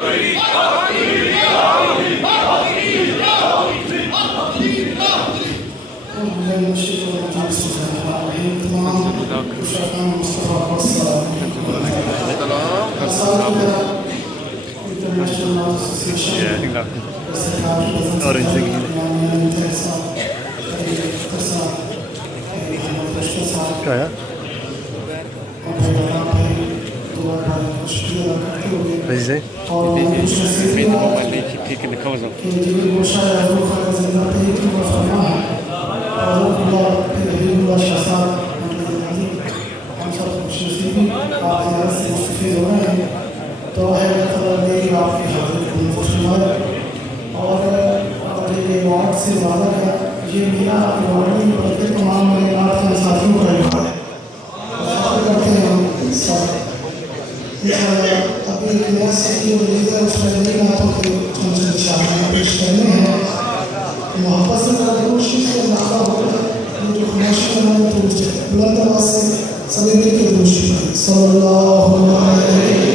Yeah, I think that orange thing. क्या है? What did you say? Made the mobile, they keep taking the covers off. से ज़्यादा है ये मेरा रिवॉर्डिंग प्रत्येक तमाम मेरे नाथ के साथियों का रिवॉर्ड है करते हैं हम सब अभी एक नया सीटी रिलीज है उसमें नई नाथों के उनसे शामिल पेश करने हैं मोहब्बत से ज़्यादा कोशिश से नाता होता है जो खुमाशी बनाए तो उसे बुलंद आवाज़ से सभी मिलकर दोषी सल्लल्लाहु अलैहि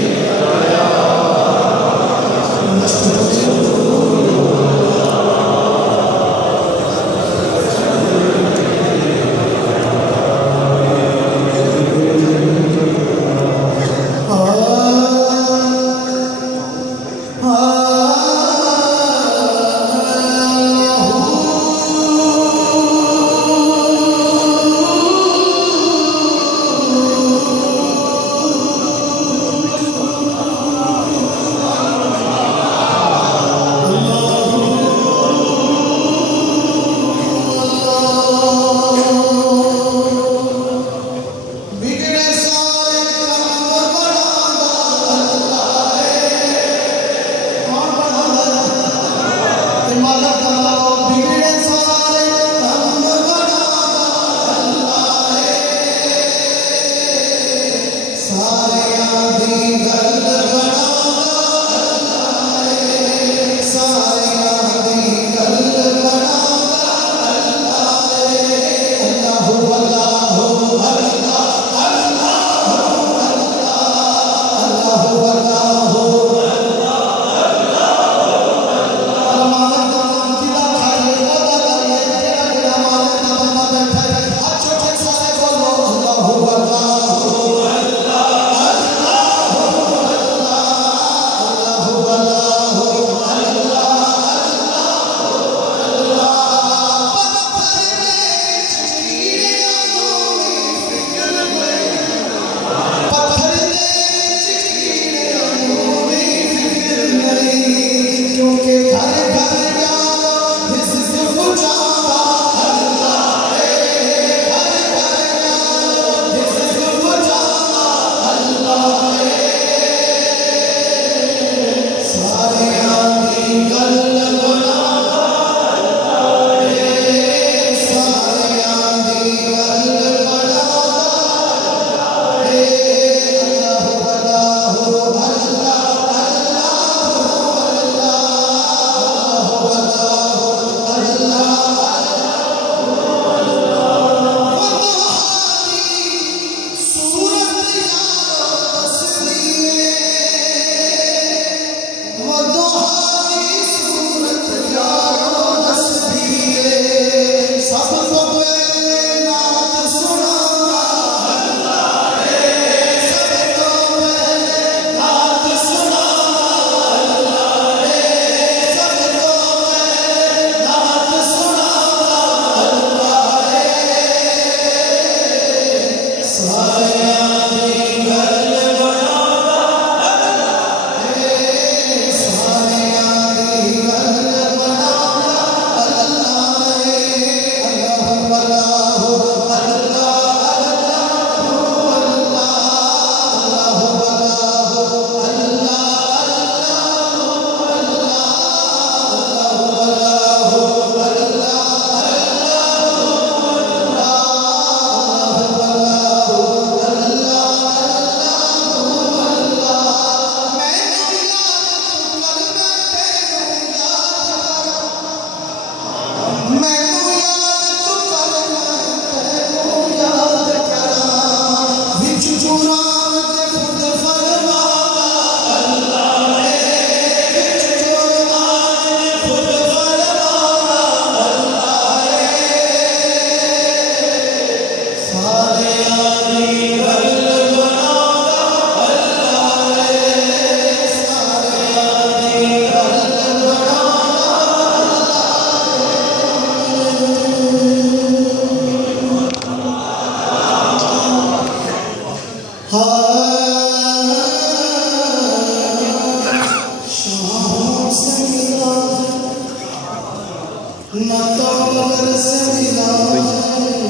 घर से मिला है,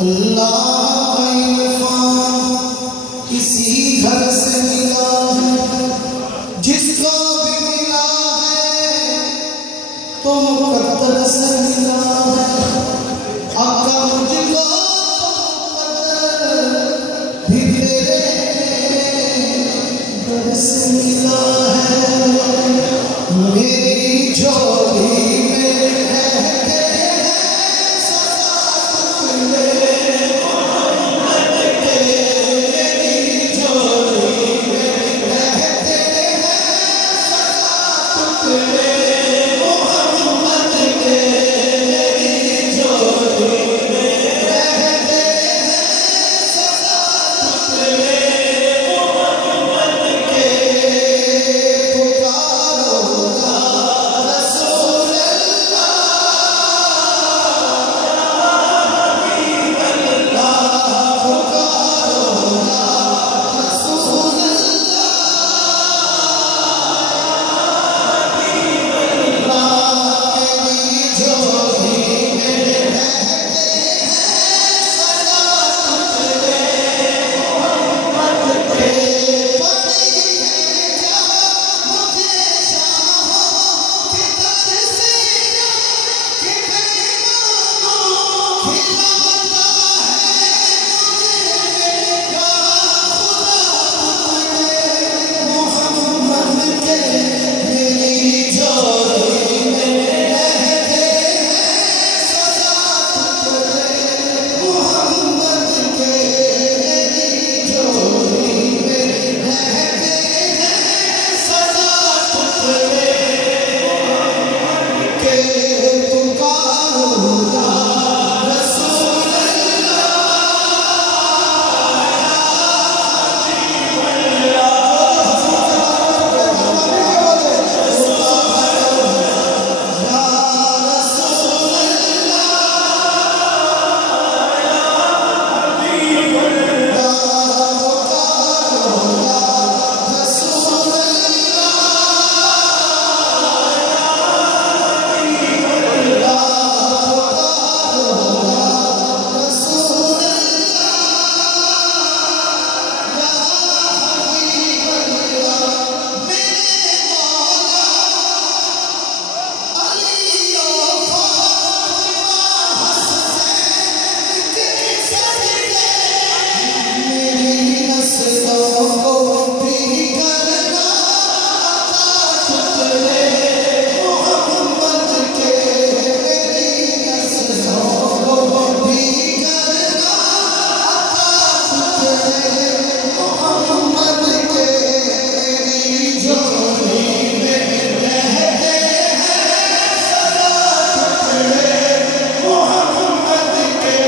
अल्लाह का इरफान इसी घर से मिला है। जिसको भी मिला है तो मुकद्दर से मिला है। आका मुझको भी तेरे घर से मिला है। मेरी झोली में रहते हैं सदा तुझे मोहम्मद के। मेरी झोली में रहते हैं सदा तुझे मोहम्मद के। मेरी झोली में रहते हैं सदा तुझे मोहम्मद के। पुकारो या रसूल अल्लाह, हबीब अल्लाह। पुकारो या रसूल अल्लाह, हबीब अल्लाह। मेरी झोली में रहते हैं सदा तुझे मोहम्मद के। पड़ी है जहाँ मुझे शाहों के दर से कि बेईमानों खिलाता है मुझे या खुदा मोहम्मद के। मेरी झोली में रहते हैं सदा तुझे मोहम्मद के। मेरी झोली में रहते हैं सदा तुझे मोहम्मद के। पुकारो या रसूल अल्लाह, मेरी नस्लों को भी करना तुझे मोहम्मद के। मेरी नस्लों को भी करना तुझे मोहम्मद के। मेरी झोली में रहते हैं सदा तुझे मोहम्मद के।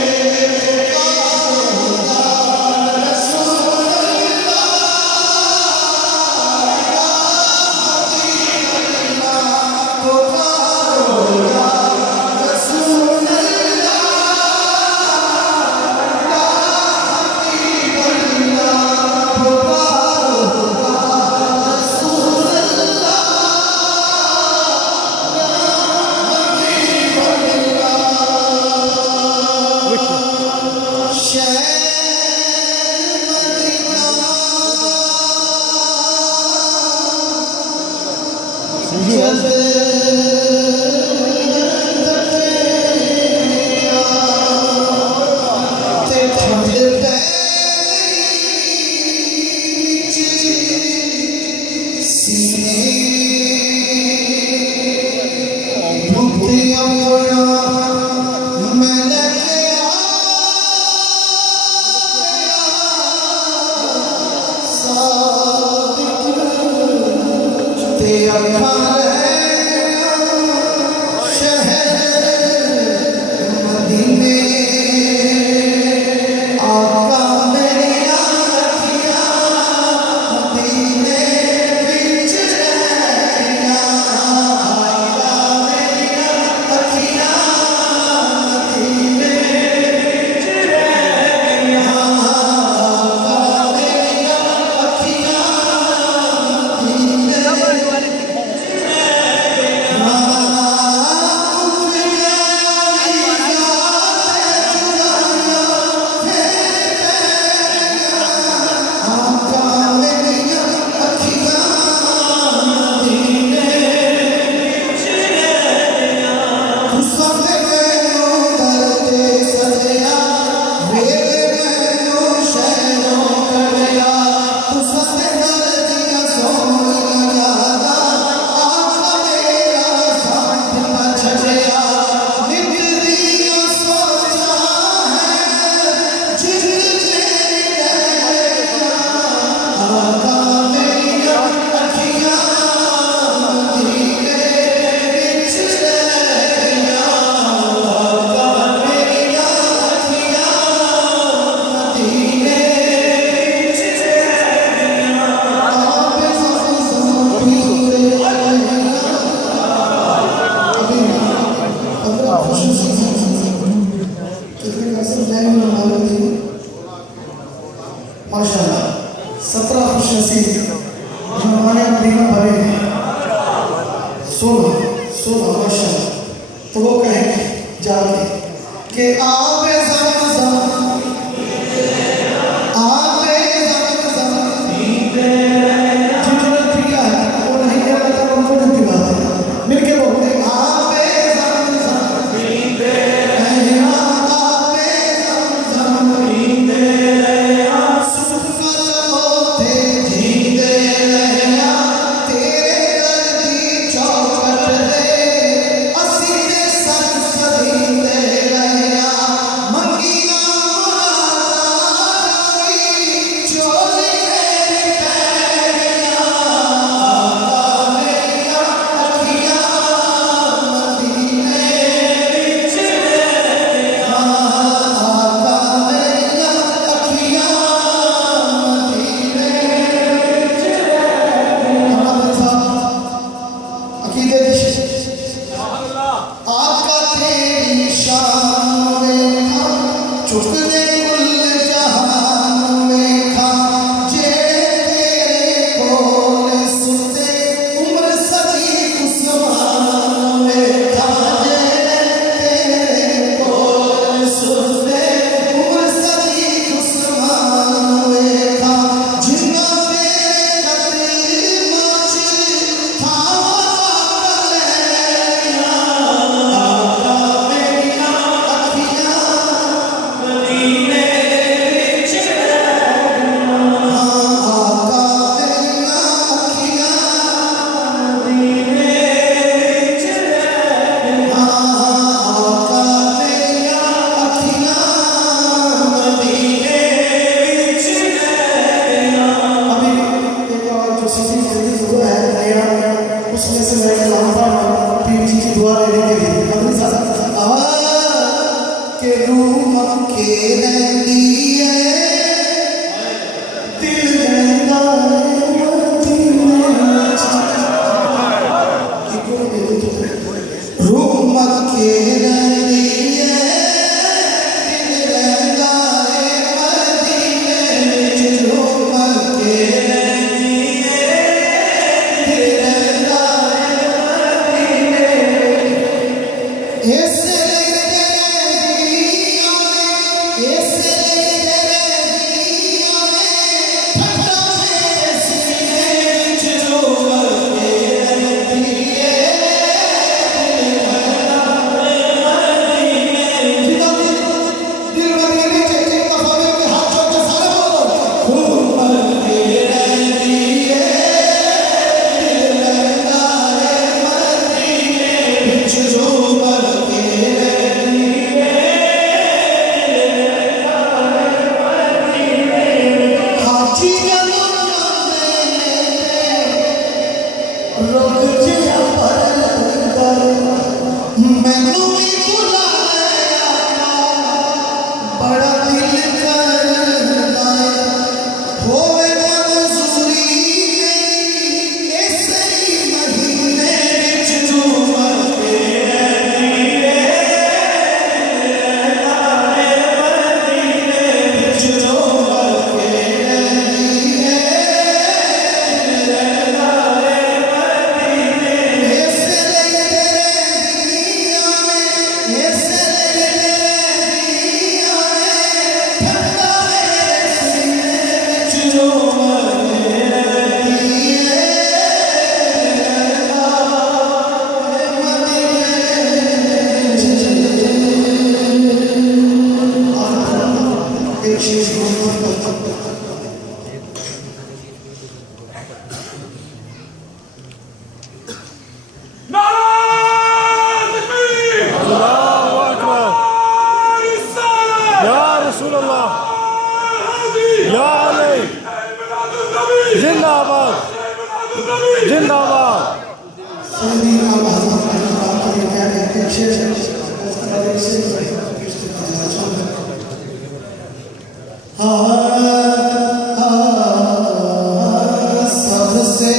मदीना भरे हैं, सोना सोना माशाअल्लाह। तो वो कहेंगे जाके कि आबे ज़म-ज़म, आबे ज़म-ज़म पीते रहे। जिन्होंने पिया है वो नहीं कह रहा था, उनको नहीं पिलाते। मिलके बोलते आबे ज़म-ज़म पीते रहे, आबे ज़म-ज़म पीते रहे, सुफ़ल होते जीते रहे, तेरे दर्दी चौकट दे असी दे सद सदीते रहे, मंगिया मुरादी चोली मेरी पै गया, मेरिया अखियां मदीने विच रहिया, आका मेरिया अखियां मदीने विच रहिया। अकीदे दी आका तेरी शान वेखा, चुकदे कुल जहान वेखा, जेड़े तेरे कोल सुते उम्र सदी उस्मान वेखा, जेड़े तेरे कोल सुते उम्र सदी उस्मान वेखा, जिन्ना तेरे कदमां च थावा कलैया, आका मेरिया अखियां मदीने विच रहिया, आका मेरिया अखियां मदीने विच रहिया, आका मेरिया अखियां मदीने विच रहिया। अभी एक और जो सीधी रिलीज हुआ है नया, उसमें से मैं कलाम पढ़ पीर जी की दुआ लेने के लिए अपने साथ के रूम के रहती है, दिल रहता है मदीने विच। रूम के रहती है, दिल रहता है मदीने विच, रूम के रहती है, दिल रहता है मदीने विच। ऐसे लगते रहदियां ने, ऐसे लगते रहदियां ने, ठंडा मेरे सीने विच, रूम के रहती है, दिल रहता है मदीने विच। दिल मदीने च एक दफा मेरे हाथ जोड़ के सारे बोलो, रूम के रहती है, दिल रहता है मदीने विच, रूम के रहती है, हाजी जदों जांदे ने रुक जिया पर कर, मैनू भी बुला लिया, बड़ा दिल करदा है, होवे मंजूरी मेरी इसे ही महीने विच, रूम के रहती है, रहता है मदीने विच, रूम के रहती है, रहता है मदीने। ऐसे लगते रहदियां ने, ऐसे लगते रहदियां ने, ठंडा मेरे सीने विच, रूम के रहती है, रहता है मदीने। एक चीज अल्लाहु अकबर। या रसूल अल्लाह, या अली, जिंदाबाद जिंदाबाद। सभी आवाज़ में बात करें, क्या कहते हैं शेर है, उसके बाद एक शेर है। सबसे सबसे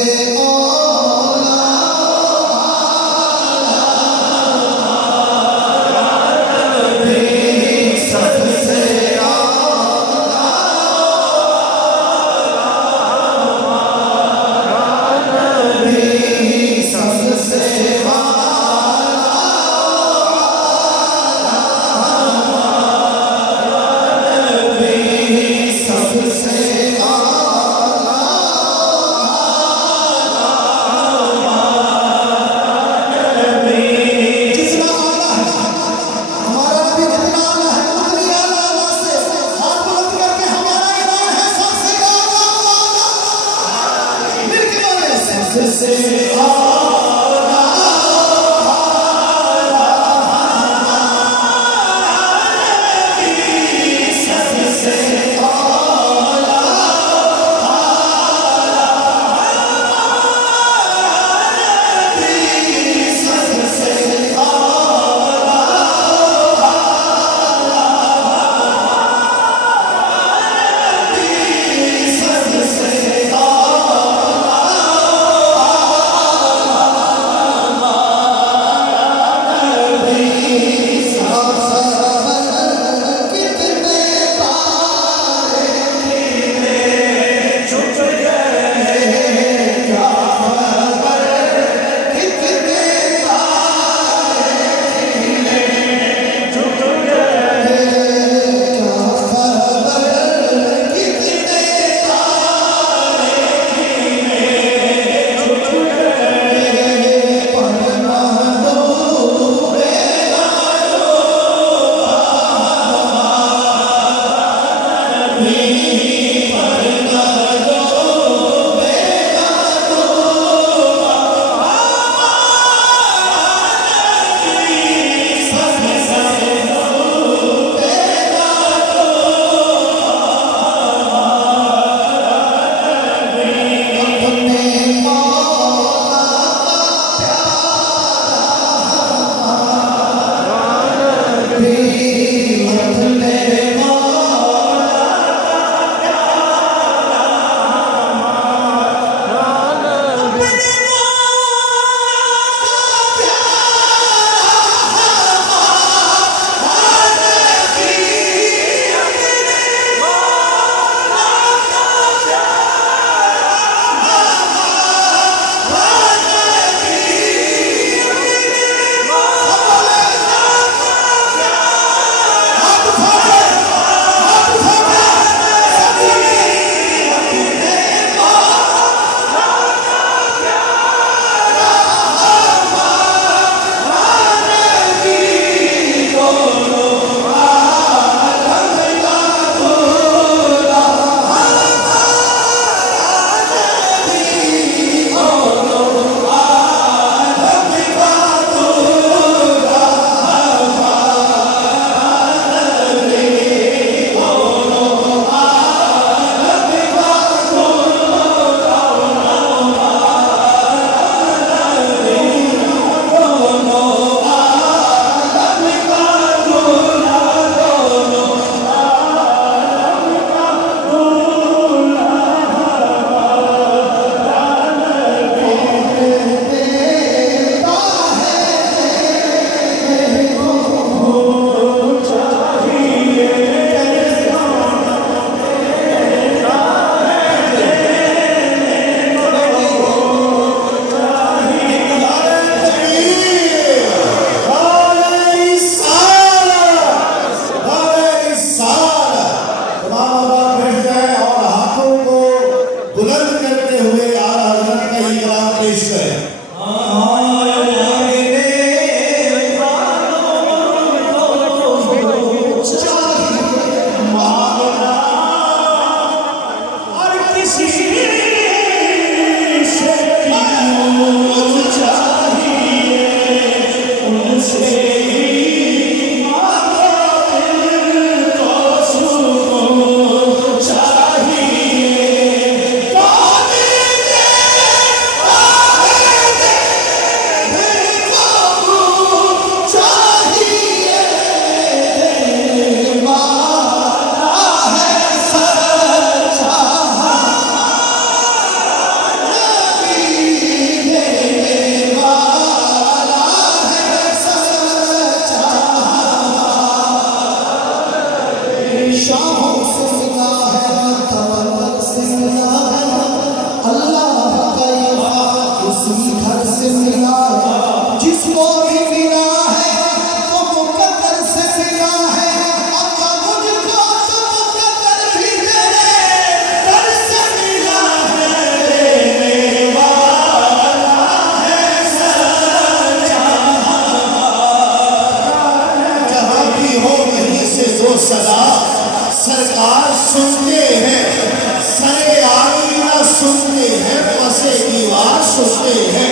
सुनते हैं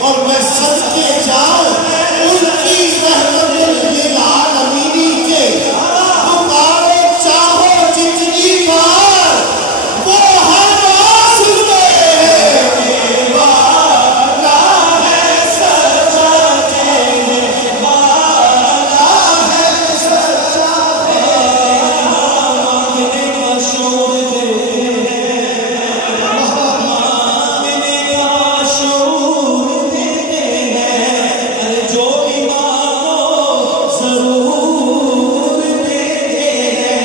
और मैं सदके जाऊं उनकी रहमतुल आलमीन के पुकारे चाहो जितनी बार वो हर बार सुनते हैं। वाला है सच्चा कहने वाला है सच्चा मांगने का शोर देते हैं मांगने का शोर देते हैं अरे जो भी मांगो जरूर देते हैं।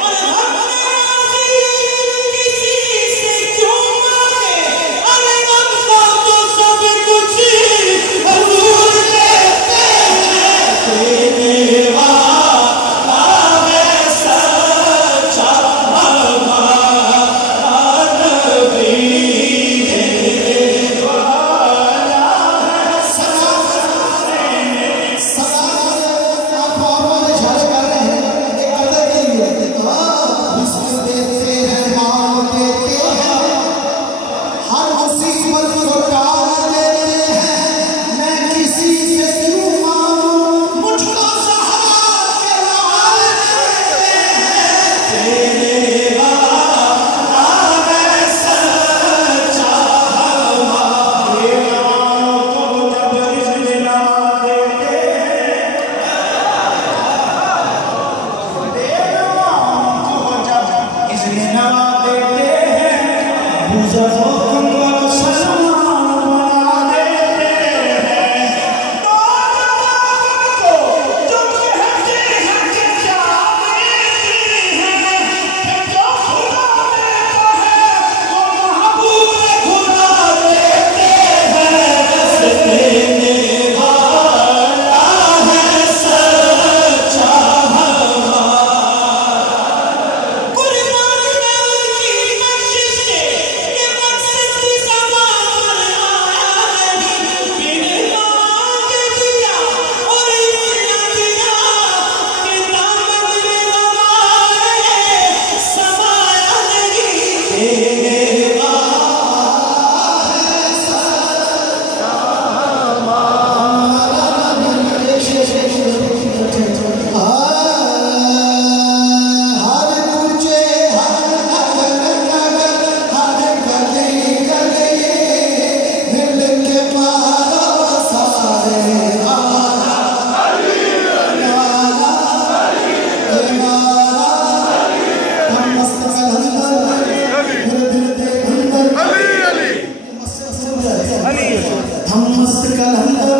और हमने किसी से क्यों मांगे अरे हमको तो सब कुछ हजूर देते हैं। देने वाला है सच्चा हमारा नबी देने वाला है सच्चा हर मुसीबत को टाल देते हैं मैं किसी से क्यों मांगूं मुझको सहारा के लाल देते हैं। देने वाला है सच्चा हमारे नाम को जब इज़्ज़त देते हैं हम मस्त कलंदर